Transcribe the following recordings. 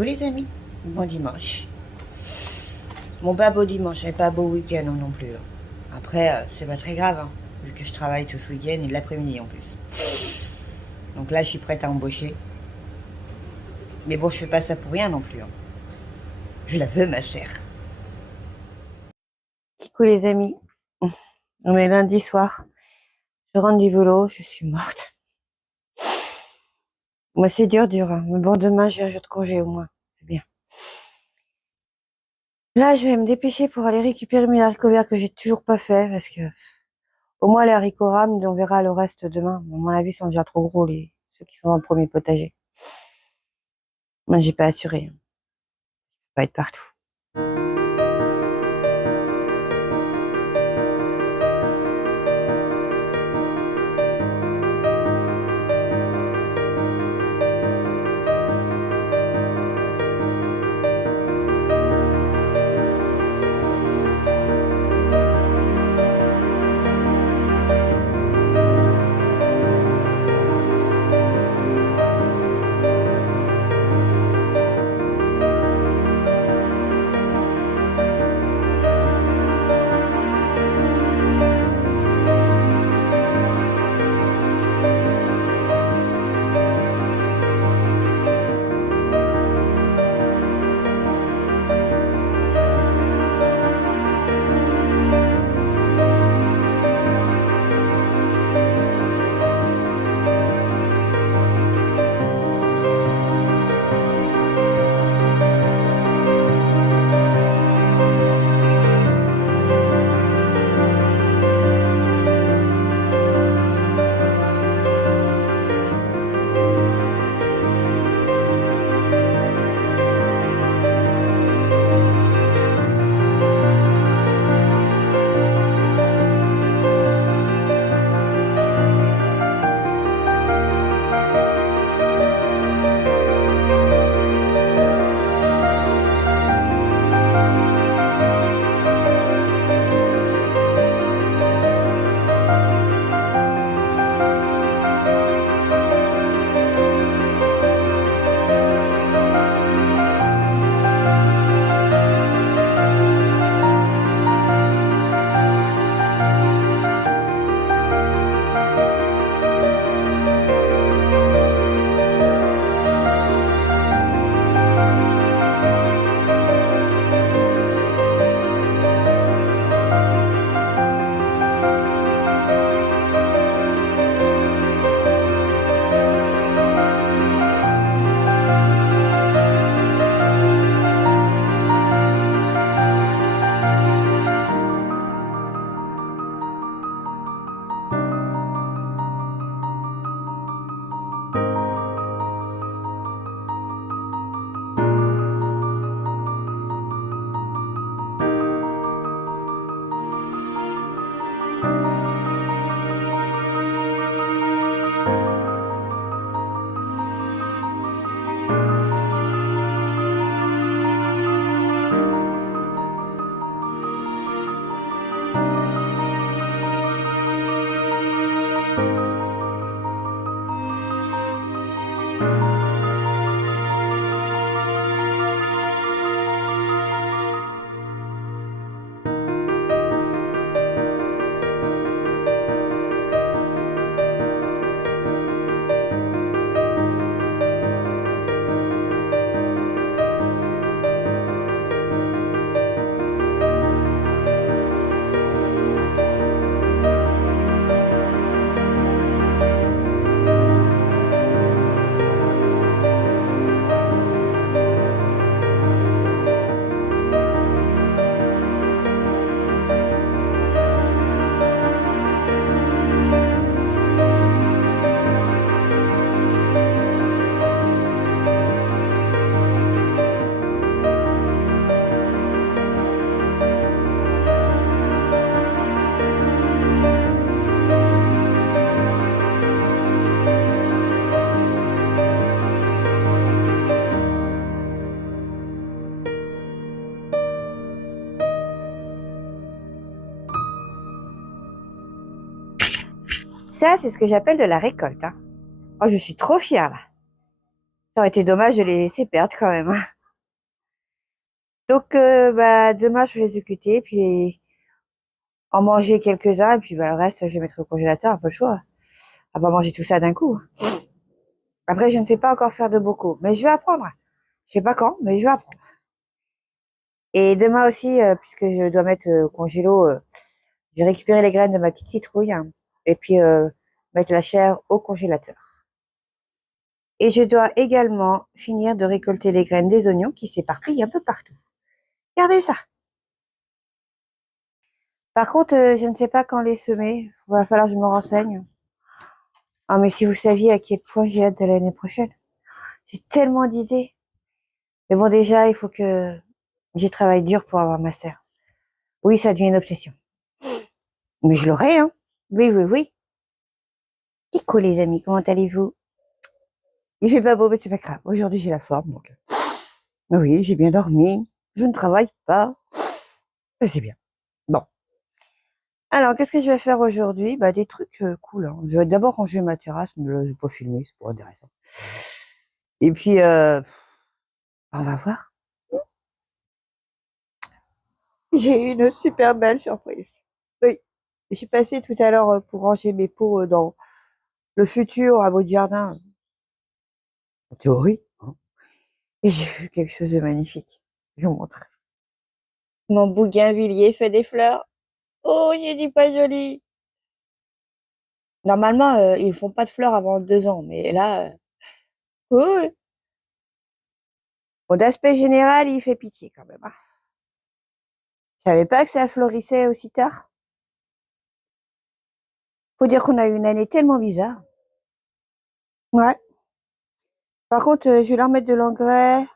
Coucou les amis, bon dimanche. Bon, pas beau dimanche, et pas beau week-end non plus. Après, c'est pas très grave, vu que je travaille tout ce week-end et l'après-midi en plus. Donc là, je suis prête à embaucher. Mais bon, je fais pas ça pour rien non plus. Je la veux, ma chère. Coucou les amis, on est lundi soir. Je rentre du boulot, je suis morte. Moi, c'est dur, mais bon, demain, j'ai un jour de congé au moins. C'est bien. Là, je vais me dépêcher pour aller récupérer mes haricots verts que j'ai toujours pas fait parce que au moins les haricots rames, on verra le reste demain. À mon avis, ils sont déjà trop gros, ceux qui sont dans le premier potager. Moi, j'ai pas assuré. Je peux pas être partout. Ça, c'est ce que j'appelle de la récolte. Oh, je suis trop fière là. Ça aurait été dommage de les laisser perdre quand même, hein. Donc, demain, je vais les écouter, puis en manger quelques-uns, et puis le reste, je vais mettre au congélateur, un peu le choix. À pas manger tout ça d'un coup. Après, je ne sais pas encore faire de bocaux, mais je vais apprendre. Je sais pas quand, mais je vais apprendre. Et demain aussi, puisque je dois mettre au congélo, je vais récupérer les graines de ma petite citrouille, hein, et puis mettre la chair au congélateur. Et je dois également finir de récolter les graines des oignons qui s'éparpillent un peu partout. Regardez ça. Par contre, je ne sais pas quand les semer. Il va falloir que je me renseigne. Ah, mais si vous saviez à quel point j'ai hâte de l'année prochaine. J'ai tellement d'idées. Mais bon, déjà, il faut que j'y travaille dur pour avoir ma sœur. Oui, ça devient une obsession. Mais je l'aurai, hein. Oui, oui, oui. Coucou les amis, comment allez-vous? Il fait pas beau, mais c'est pas grave. Aujourd'hui, j'ai la forme, donc. Oui, j'ai bien dormi. Je ne travaille pas. C'est bien. Bon. Alors, qu'est-ce que je vais faire aujourd'hui? Bah, des trucs cool, hein. Je vais d'abord ranger ma terrasse, mais là, je vais pas filmer, c'est pas intéressant. Et puis, on va voir. J'ai une super belle surprise. Oui. Je suis passée tout à l'heure pour ranger mes pots dans le futur abri de jardin, en théorie, hein. Et j'ai vu quelque chose de magnifique. Je vais vous montrer. Mon bougainvillier fait des fleurs. Oh, il est pas joli. Normalement, ils font pas de fleurs avant 2 ans, mais là, cool. Bon, d'aspect général, il fait pitié quand même, hein. Je savais pas que ça florissait aussi tard. Faut dire qu'on a eu une année tellement bizarre. Ouais. Par contre, je vais leur mettre de l'engrais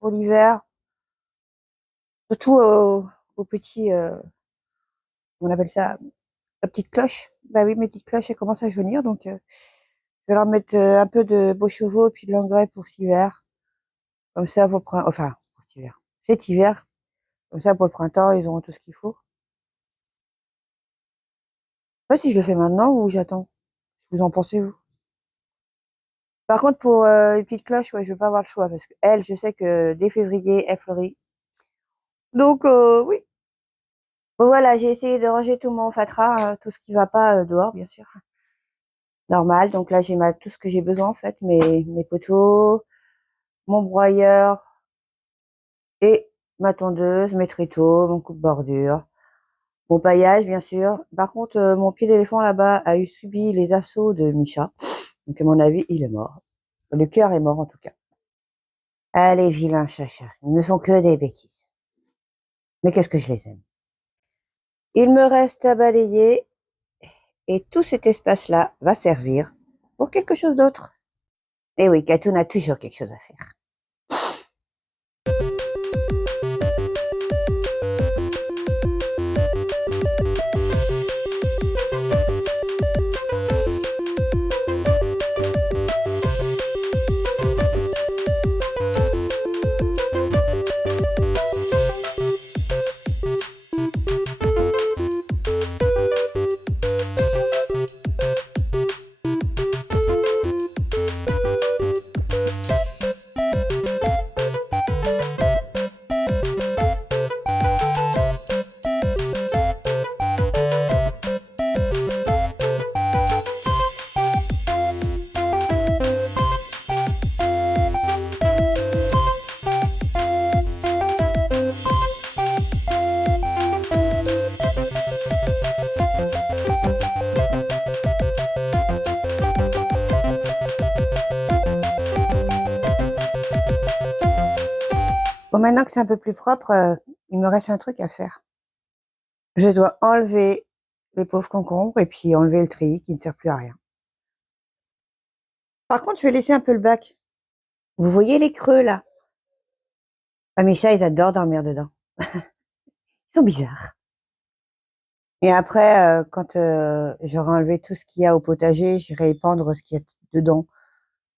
pour l'hiver, surtout aux petits, on appelle ça, la petite cloche. Bah oui, mes petites cloches, elles commencent à jaunir, donc je vais leur mettre un peu de beaux chevaux et puis de l'engrais pour cet hiver. Comme ça, enfin, pour cet hiver. Cet hiver, comme ça, pour le printemps, ils auront tout ce qu'il faut. Je sais pas si je le fais maintenant ou j'attends. Vous en pensez, vous? Par contre, pour les petites cloches, ouais, je vais pas avoir le choix parce que elle, je sais que dès février, elle fleurit. Donc, oui. Bon, voilà, j'ai essayé de ranger tout mon fatras, hein, tout ce qui va pas dehors, bien sûr. Normal. Donc là, j'ai tout ce que j'ai besoin, en fait, mes poteaux, mon broyeur et ma tondeuse, mes tréteaux, mon coupe-bordure, mon paillage, bien sûr. Par contre, mon pied d'éléphant là-bas a eu subi les assauts de Micha. Donc, à mon avis, il est mort. Le cœur est mort, en tout cas. Allez, vilain chacha. Ils ne sont que des bêtises. Mais qu'est-ce que je les aime. Il me reste à balayer et tout cet espace-là va servir pour quelque chose d'autre. Et oui, Katoun a toujours quelque chose à faire. Bon, maintenant que c'est un peu plus propre, il me reste un truc à faire. Je dois enlever les pauvres concombres et puis enlever le treillis qui ne sert plus à rien. Par contre, je vais laisser un peu le bac. Vous voyez les creux là? Ah, mes chats, ils adorent dormir dedans. Ils sont bizarres. Et après, quand j'aurai enlevé tout ce qu'il y a au potager, j'irai épandre ce qu'il y a dedans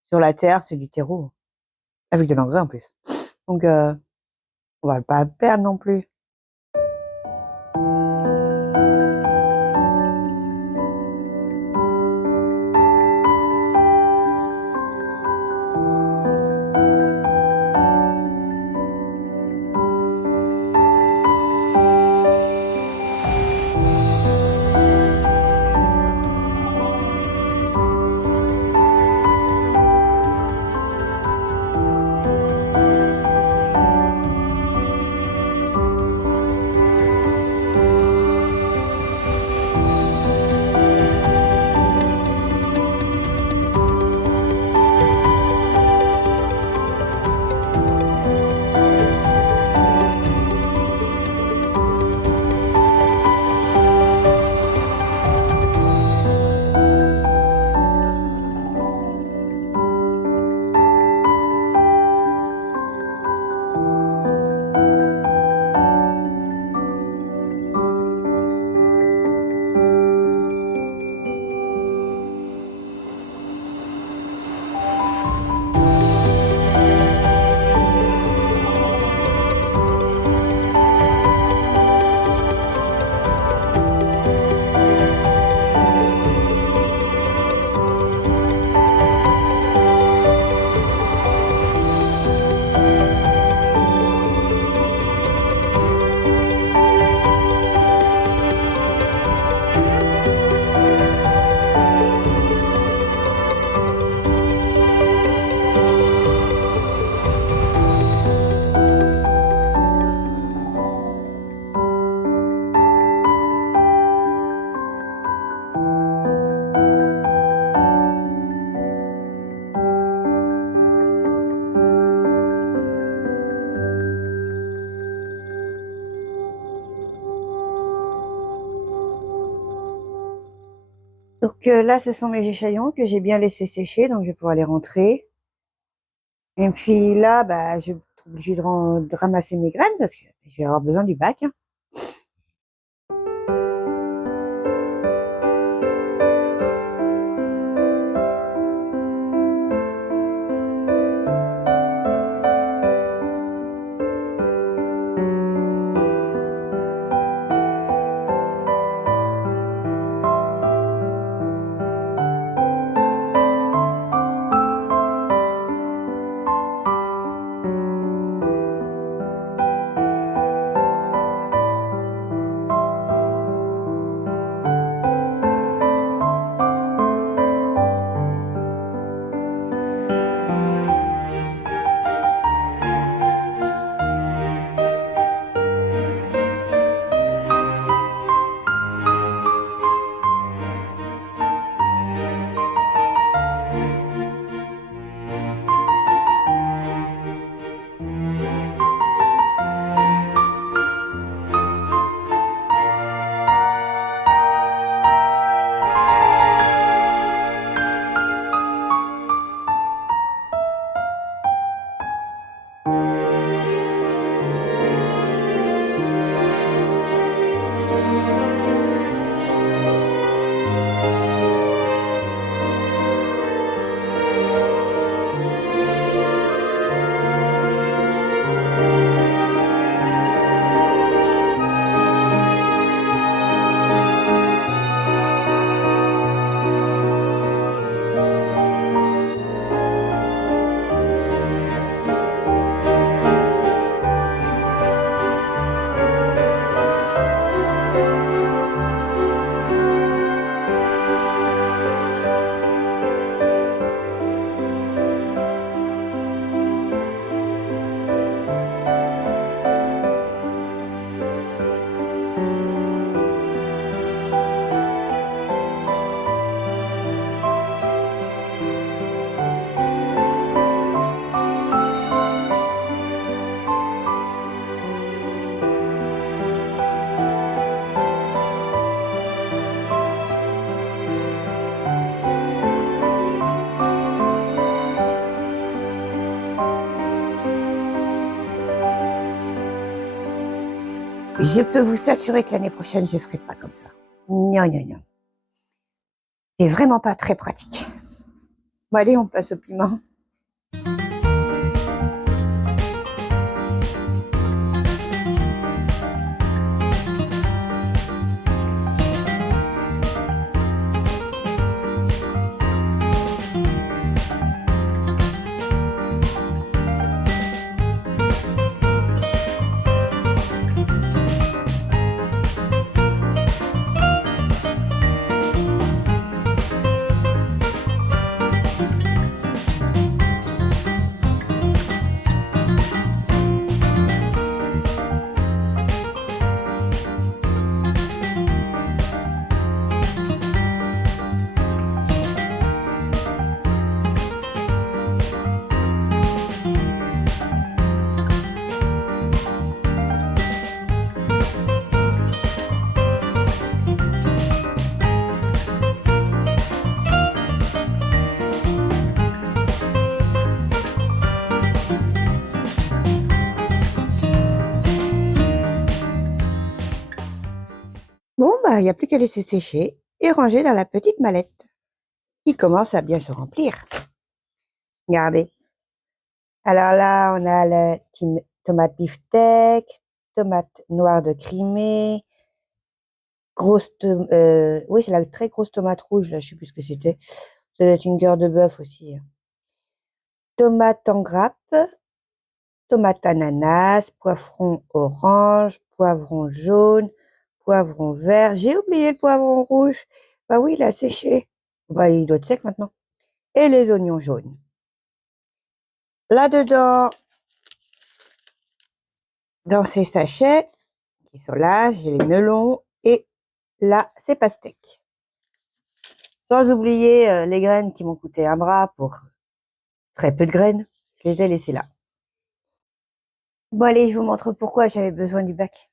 sur la terre, c'est du terreau. Avec de l'engrais en plus. Donc, on va pas perdre non plus. là, ce sont mes échalotes que j'ai bien laissé sécher, donc je vais pouvoir les rentrer. Et puis là, je vais être obligée de ramasser mes graines parce que je vais avoir besoin du bac. Hein. Je peux vous assurer que l'année prochaine, je ne ferai pas comme ça. Non, non, non. C'est vraiment pas très pratique. Bon, allez, on passe au piment. Bon, il n'y a plus qu'à laisser sécher et ranger dans la petite mallette qui commence à bien se remplir. Regardez. Alors là, on a la tomate beefsteak, tomate noire de Crimée, oui, c'est la très grosse tomate rouge, là, je sais plus ce que c'était. Ça doit être une cœur de bœuf aussi. Tomate en grappe, tomate ananas, poivron orange, poivron jaune, poivron vert. J'ai oublié le poivron rouge. Bah oui, il a séché. Il doit être sec maintenant. Et les oignons jaunes. Là-dedans, dans ces sachets, qui sont là, j'ai les melons et là, c'est pastèque. Sans oublier les graines qui m'ont coûté un bras pour très peu de graines. Je les ai laissées là. Bon, allez, je vous montre pourquoi j'avais besoin du bac.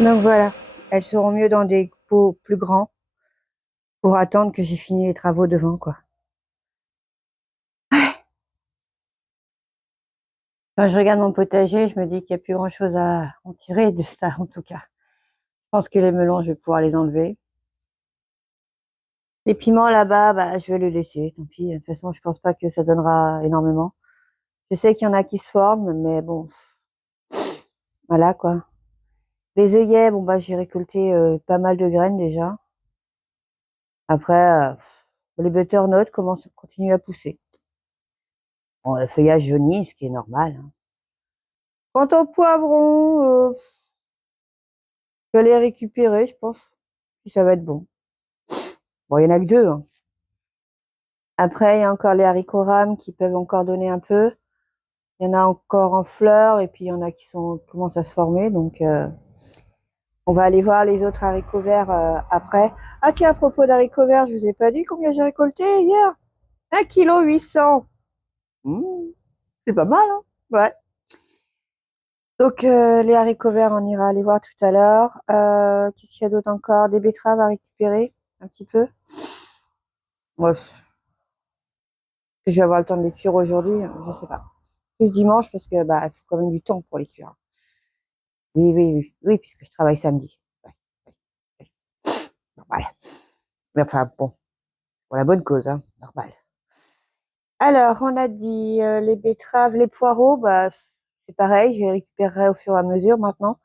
Donc voilà, elles seront mieux dans des pots plus grands pour attendre que j'ai fini les travaux devant, quoi. Quand je regarde mon potager, je me dis qu'il n'y a plus grand-chose à en tirer de ça, en tout cas. Je pense que les melons, je vais pouvoir les enlever. Les piments là-bas, bah, je vais les laisser, tant pis. De toute façon, je pense pas que ça donnera énormément. Je sais qu'il y en a qui se forment, mais bon, voilà quoi. Les œillets, bon bah j'ai récolté pas mal de graines déjà. Après, les butternuts continuent à pousser. Bon, le feuillage jaunit, ce qui est normal, hein. Quant au poivron, je vais les récupérer, je pense. Puis ça va être bon. Bon, il y en a que deux, hein. Après, il y a encore les haricots rames qui peuvent encore donner un peu. Il y en a encore en fleurs et puis il y en a qui commencent à se former. Donc, on va aller voir les autres haricots verts après. Ah tiens, à propos d'haricots verts, je vous ai pas dit combien j'ai récolté hier. 1,8 kg. C'est pas mal, hein? Ouais. Donc, les haricots verts, on ira les voir tout à l'heure. Qu'est-ce qu'il y a d'autre encore? Des betteraves à récupérer, un petit peu. Bref, je vais avoir le temps de les cuire aujourd'hui, je sais pas. Plus dimanche parce que bah il faut quand même du temps pour les cuire. Oui, oui, oui, oui, puisque je travaille samedi. Ouais, ouais, ouais. Normal. Mais enfin bon, pour la bonne cause, hein, normal. Alors, on a dit les betteraves, les poireaux, bah c'est pareil, je les récupérerai au fur et à mesure maintenant.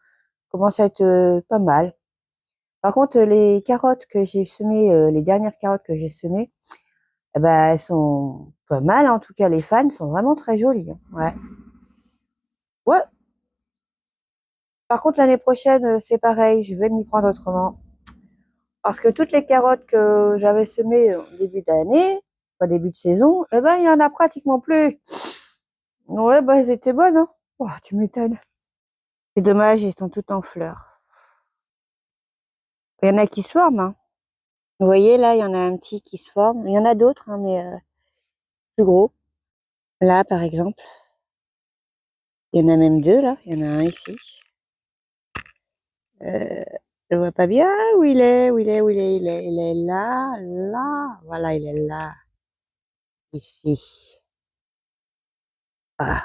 Commence à être pas mal. Par contre, les carottes que j'ai semées, les dernières carottes que j'ai semées, eh ben, elles sont pas mal, en tout cas, les fans sont vraiment très jolies, hein. Ouais. Ouais. Par contre, l'année prochaine, c'est pareil, je vais m'y prendre autrement. Parce que toutes les carottes que j'avais semées au début d'année, au début de saison, eh ben, il y en a pratiquement plus. Ouais, bah, elles étaient bonnes, hein. Oh, tu m'étonnes. C'est dommage, ils sont toutes en fleurs. Il y en a qui se forment, hein. Vous voyez, là, il y en a un petit qui se forme. Il y en a d'autres, hein, mais plus gros. Là, par exemple. Il y en a même deux, là. Il y en a un ici. Je vois pas bien où il est, où il est, où il est, il est là, là. Voilà, il est là. Ici. Ah,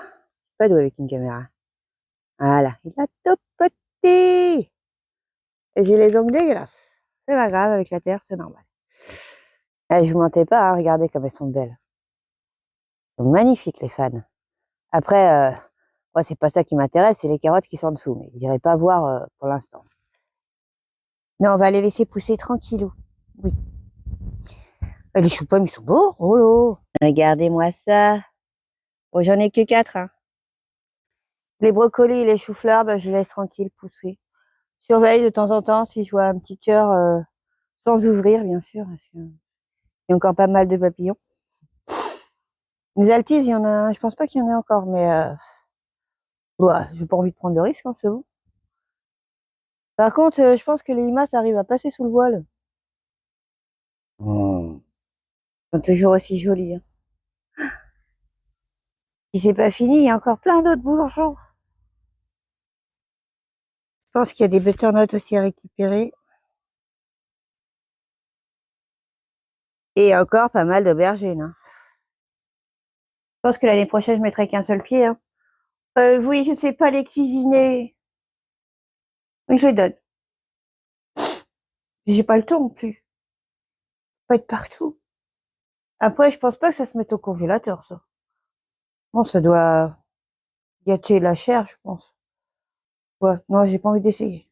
pas doué avec une caméra. Voilà, il a topoté. Et j'ai les ongles dégueulasses. C'est pas grave, avec la terre, c'est normal. Eh, je vous mentais pas, hein, regardez comme elles sont belles. Elles sont magnifiques, les fans. Après, moi, c'est pas ça qui m'intéresse, c'est les carottes qui sont en dessous. Mais j'irai pas voir pour l'instant. Non, on va les laisser pousser tranquillou. Oui. Les choux-pommes, ils sont beaux. Oh là. Regardez-moi ça. Bon, j'en ai que 4, hein. Les brocolis et les choux-fleurs, bah, je laisse tranquille pousser. Surveille de temps en temps si je vois un petit cœur sans ouvrir, bien sûr. Parce que il y a encore pas mal de papillons. Les altises, il y en a, je pense pas qu'il y en ait encore, mais ouais, j'ai pas envie de prendre le risque, hein, c'est bon. Par contre, je pense que les limaces arrivent à passer sous le voile. Ils sont toujours aussi jolies, hein. Si c'est pas fini, il y a encore plein d'autres bourgeons. Je pense qu'il y a des butternuts aussi à récupérer. Et encore pas mal d'aubergines, hein. Je pense que l'année prochaine, je mettrai qu'un seul pied, hein. Oui, je sais pas les cuisiner. Mais je les donne. J'ai pas le temps non plus. Faut être partout. Après, je pense pas que ça se mette au congélateur, ça. Bon, ça doit gâter la chair, je pense. Ouais, non, j'ai pas envie d'essayer.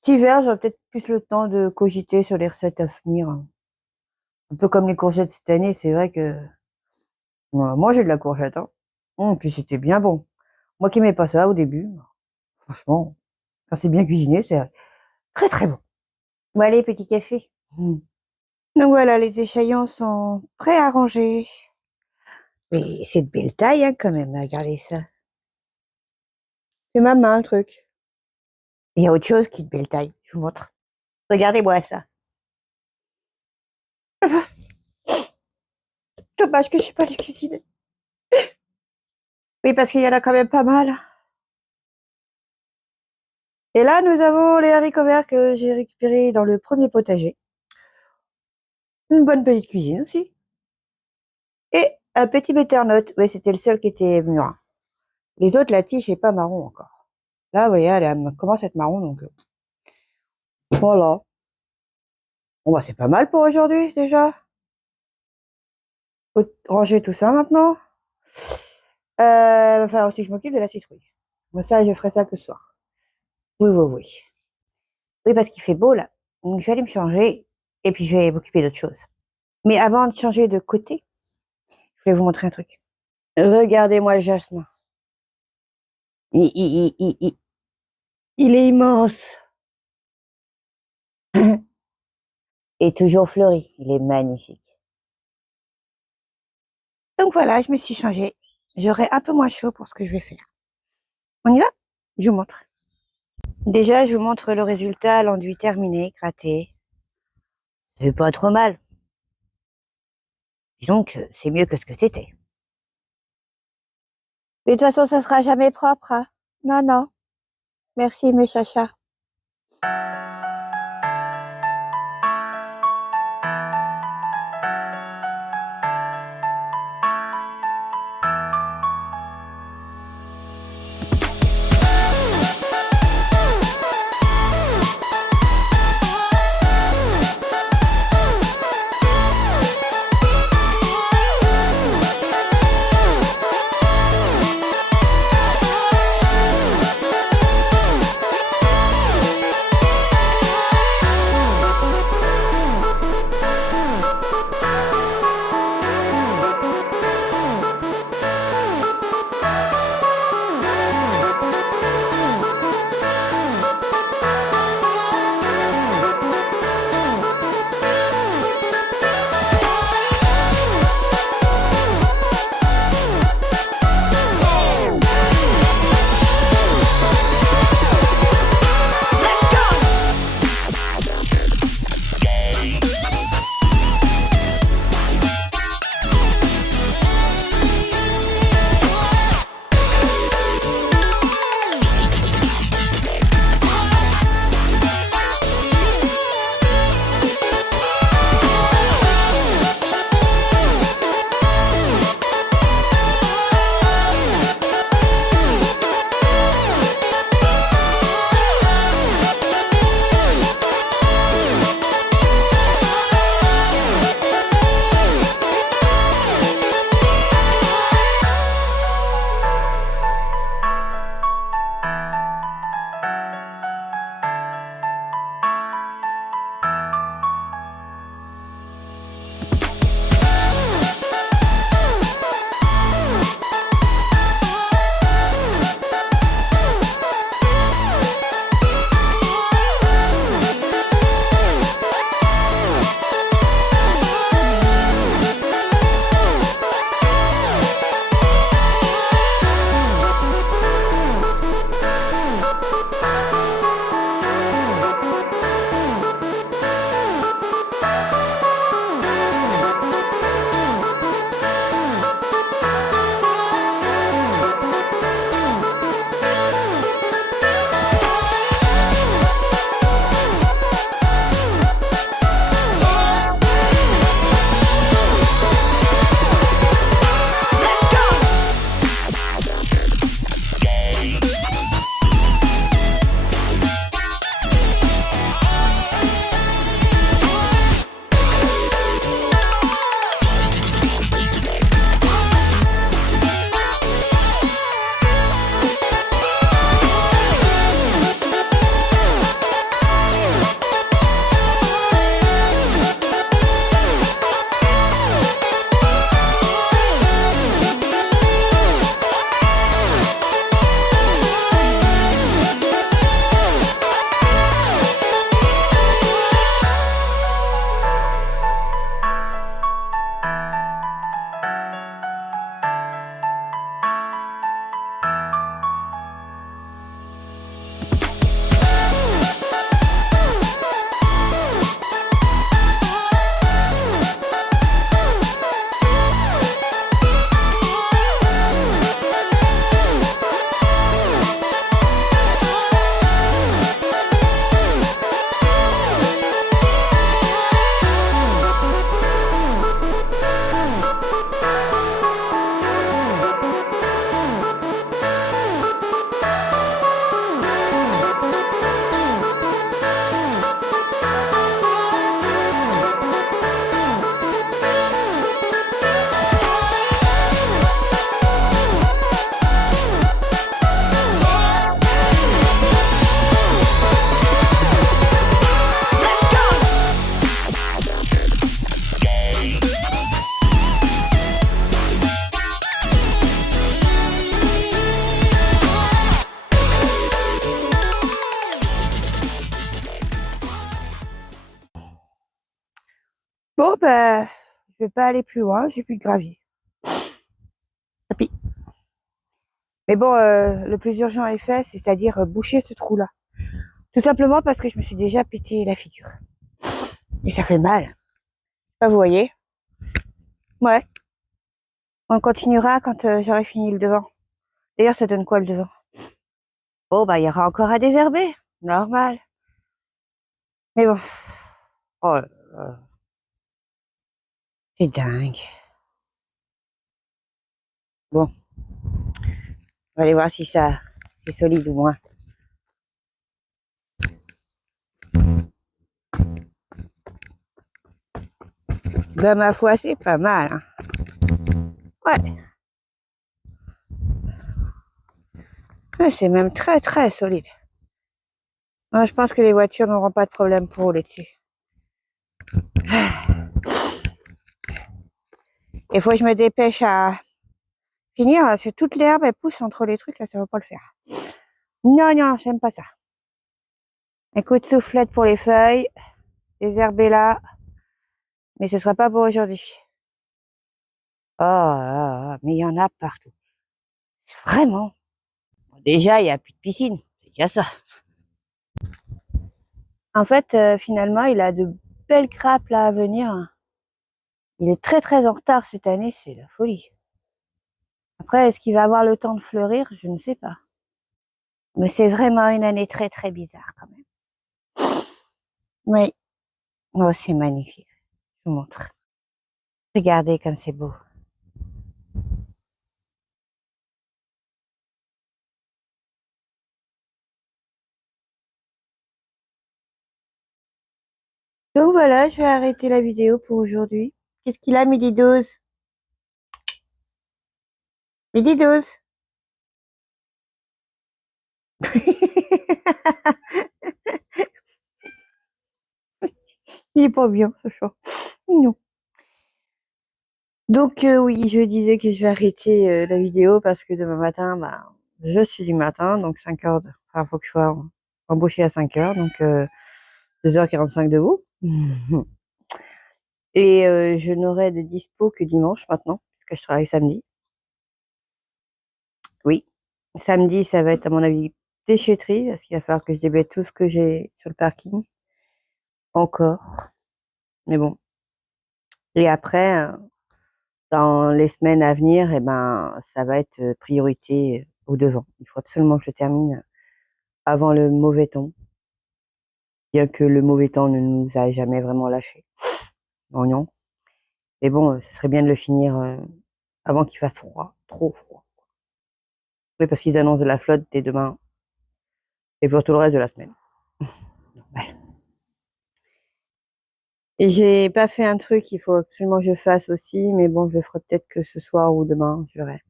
Cet hiver, j'aurai peut-être plus le temps de cogiter sur les recettes à venir, hein. Un peu comme les courgettes cette année, c'est vrai que moi j'ai de la courgette, hein. Puis c'était bien bon. Moi qui n'aimais pas ça au début, franchement, quand c'est bien cuisiné, c'est très très bon. Bon allez, petit café. Donc voilà, les échalotes sont prêts à ranger. Mais c'est de belle taille, hein, quand même, regardez ça. C'est ma main, le truc. Il y a autre chose qui est de belle taille, je vous montre. Regardez-moi ça. Dommage que je sais pas les cuisiner. Oui, parce qu'il y en a quand même pas mal. Et là, nous avons les haricots verts que j'ai récupérés dans le premier potager. Une bonne petite cuisine aussi. Et un petit butternut. Ouais, c'était le seul qui était mûr. Les autres, la tige n'est pas marron encore. Là, vous voyez, elle commence à être marron, donc voilà. Bon, bah, c'est pas mal pour aujourd'hui, déjà. Faut ranger tout ça maintenant. Va falloir aussi que je m'occupe de la citrouille. Bon, ça, je ferai ça que ce soir. Oui, oui, oui. Oui, parce qu'il fait beau, là. Donc, je vais aller me changer et puis je vais m'occuper d'autre chose. Mais avant de changer de côté, je vais vous montrer un truc. Regardez-moi le jasmin. Il est immense. Et toujours fleuri. Il est magnifique. Donc voilà, je me suis changée. J'aurai un peu moins chaud pour ce que je vais faire. On y va? Je vous montre. Déjà, je vous montre le résultat, l'enduit terminé, gratté. C'est pas trop mal. Disons que c'est mieux que ce que c'était. Mais de toute façon, ça sera jamais propre, hein. Non, non. Merci, mes chachas. Bon, ben, je vais pas aller plus loin, j'ai plus de gravier. Tant pis. Mais bon, le plus urgent est fait, c'est-à-dire boucher ce trou-là. Tout simplement parce que je me suis déjà pété la figure. Et ça fait mal. Bah, vous voyez? Ouais. On continuera quand j'aurai fini le devant. D'ailleurs, ça donne quoi le devant? Bon, bah, il y aura encore à désherber. Normal. Mais bon. Oh là là. C'est dingue. Bon. On va aller voir si ça, c'est solide ou moins. Ben, ma foi, c'est pas mal, hein. Ouais. Ouais, c'est même très, très solide. Ouais, je pense que les voitures n'auront pas de problème pour rouler dessus. Il faut que je me dépêche à finir, parce que toute l'herbe, elle pousse entre les trucs, là, ça va pas le faire. Non, non, j'aime pas ça. Un coup de soufflette pour les feuilles, désherber là, mais ce sera pas pour aujourd'hui. Oh, mais il y en a partout. Vraiment. Déjà, il n'y a plus de piscine. C'est déjà ça. En fait, finalement, il a de belles crapes là à venir. Il est très très en retard cette année, c'est la folie. Après, est-ce qu'il va avoir le temps de fleurir? Je ne sais pas. Mais c'est vraiment une année très très bizarre quand même. Oui. Oh, c'est magnifique. Je vous montre. Regardez comme c'est beau. Donc voilà, je vais arrêter la vidéo pour aujourd'hui. Qu'est-ce qu'il a, midi 12? Midi 12. Il est pas bien, ce chat. Non. Donc oui, je disais que je vais arrêter la vidéo parce que demain matin, bah, je suis du matin, donc 5 heures. Enfin, faut que je sois embauchée à 5 heures, donc 2h45 debout. Et je n'aurai de dispo que dimanche maintenant, puisque je travaille samedi. Oui, samedi, ça va être à mon avis déchetterie, parce qu'il va falloir que je débête tout ce que j'ai sur le parking. Encore. Mais bon. Et après, dans les semaines à venir, eh ben, ça va être priorité au devant. Il faut absolument que je termine avant le mauvais temps, bien que le mauvais temps ne nous a jamais vraiment lâchés. Non, non. Mais bon, ce serait bien de le finir avant qu'il fasse froid, trop froid. Oui, parce qu'ils annoncent de la flotte dès demain et pour tout le reste de la semaine. Ouais. Et j'ai pas fait un truc qu'il faut absolument que je fasse aussi, mais bon, je le ferai peut-être que ce soir ou demain, je verrai.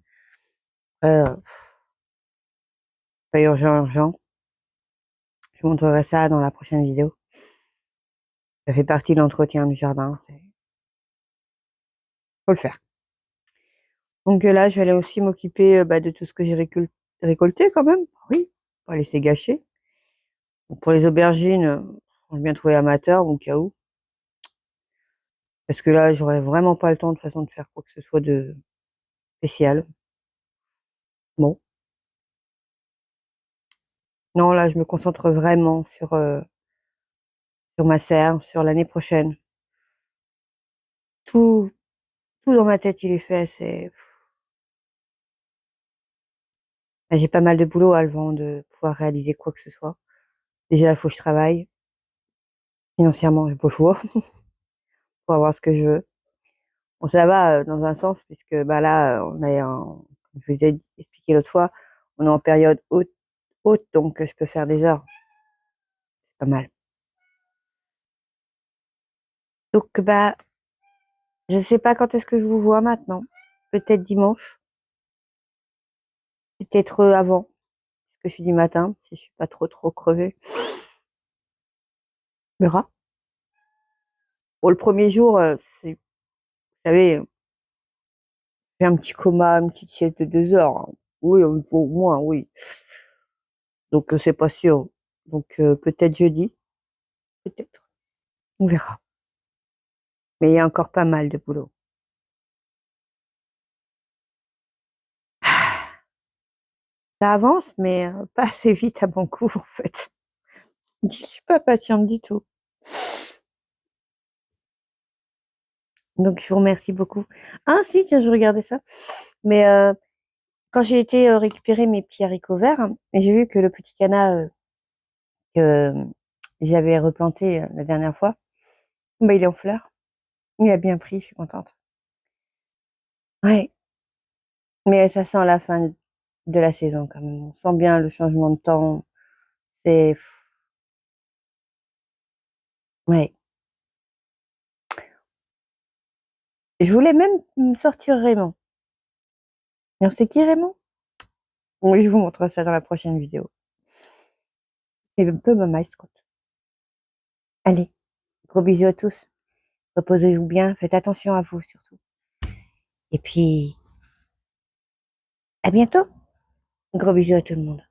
Euh, Pas urgent, urgent. Je vous montrerai ça dans la prochaine vidéo. Ça fait partie de l'entretien du jardin. Faut le faire. Donc là, je vais aller aussi m'occuper de tout ce que j'ai récolté quand même. Oui, pas laisser gâcher. Donc, pour les aubergines, je viens trouver amateur au cas où. Parce que là, j'aurais vraiment pas le temps de toute façon de faire quoi que ce soit de spécial. Bon. Non, là, je me concentre vraiment sur ma serre, sur l'année prochaine. Tout, tout dans ma tête, il est fait. J'ai pas mal de boulot avant de pouvoir réaliser quoi que ce soit. Déjà, il faut que je travaille. Financièrement, j'ai pas le choix pour avoir ce que je veux. Bon, ça va dans un sens, puisque bah là, comme je vous ai expliqué l'autre fois, on est en période haute, donc je peux faire des heures. C'est pas mal. Donc bah, je sais pas quand est-ce que je vous vois maintenant. Peut-être dimanche, peut-être avant, puisque je suis du matin, si je suis pas trop crevée. On verra. Pour le premier jour, vous savez, j'ai un petit coma, une petite sieste de 2 heures, hein. Oui, il faut au moins, oui. Donc c'est pas sûr. Donc peut-être jeudi, peut-être. On verra. Mais il y a encore pas mal de boulot. Ça avance, mais pas assez vite à mon goût, en fait. Je suis pas patiente du tout. Donc, je vous remercie beaucoup. Ah, si, tiens, je regardais ça. Mais quand j'ai été récupérer mes petits haricots verts, hein, j'ai vu que le petit canard que j'avais replanté la dernière fois, bah, il est en fleurs. Il a bien pris, je suis contente. Ouais, mais ça sent la fin de la saison quand même. On sent bien le changement de temps. C'est... Ouais. Je voulais même sortir Raymond. Alors, c'est qui Raymond? Oui, je vous montre ça dans la prochaine vidéo. C'est un peu ma mascotte. Allez, gros bisous à tous. Reposez-vous bien. Faites attention à vous surtout. Et puis, à bientôt. Gros bisous à tout le monde.